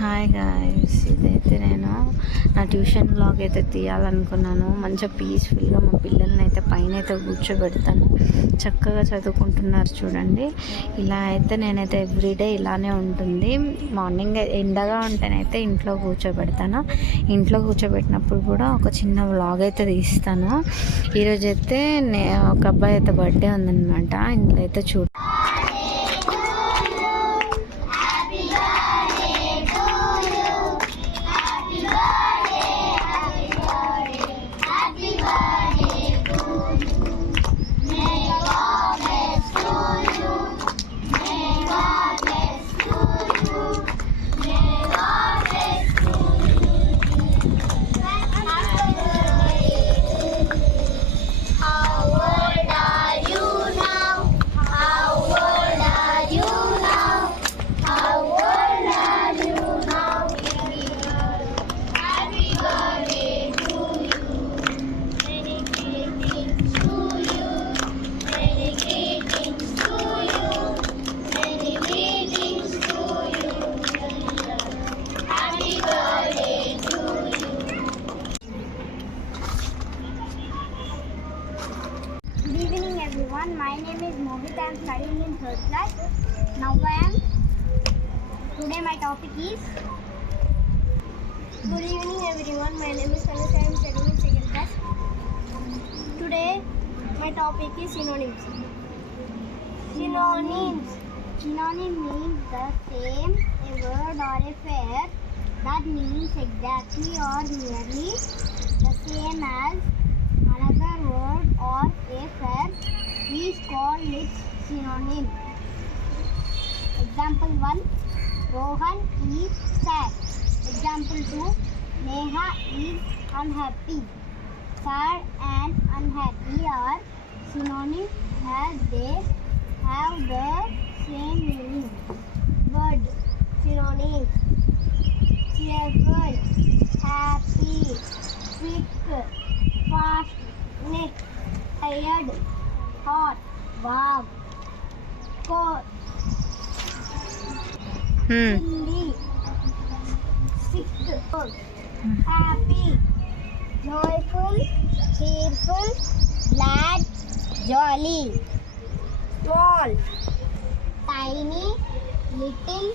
Hi guys ఇదైతే నేను నా ట్యూషన్ బ్లాగ్ అయితే తీయాలనుకున్నాను. మంచిగా పీస్ఫుల్గా మా పిల్లల్ని అయితే పైన అయితే కూర్చోబెడతాను. చక్కగా చదువుకుంటున్నారు చూడండి. ఇలా అయితే నేనైతే ఎవ్రీడే ఇలానే ఉంటుంది. మార్నింగ్ ఎండగా ఉంటేనైతే ఇంట్లో కూర్చోబెడతాను. ఇంట్లో కూర్చోబెట్టినప్పుడు కూడా ఒక చిన్న వ్లాగ్ అయితే తీస్తాను. ఈరోజు అయితే నే ఒక అబ్బాయి అయితే బర్త్డే ఉందన్నమాట. ఇందులో అయితే చూడ. My name is Mohit. I am studying in third class. Now I am. Today my topic is. Good evening everyone. My name is Kalas. I am studying in second class. Today my topic is synonyms. Synonyms. Synonym means the same a word or a pair that means exactly or nearly the same as its synonym. Example 1 Rohan is sad. Example 2 Neha is unhappy. Sad and unhappy are synonyms as they have the cold, హ్మ్. chilly, sick, happy, joyful, cheerful, glad, jolly, small, tiny, little,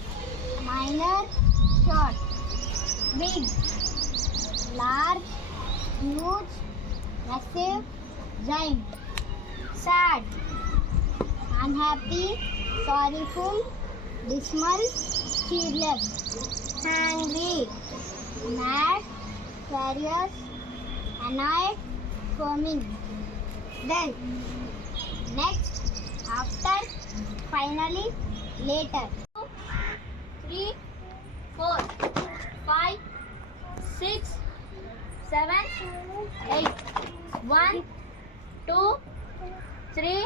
minor, short, big, large, huge, massive, giant, sad, unhappy, sorrowful, dismal, cheerless, angry, mad, furious, annoyed, foaming. Then, next, after, finally, later. Three, four, five, six, seven, eight. One, two, three,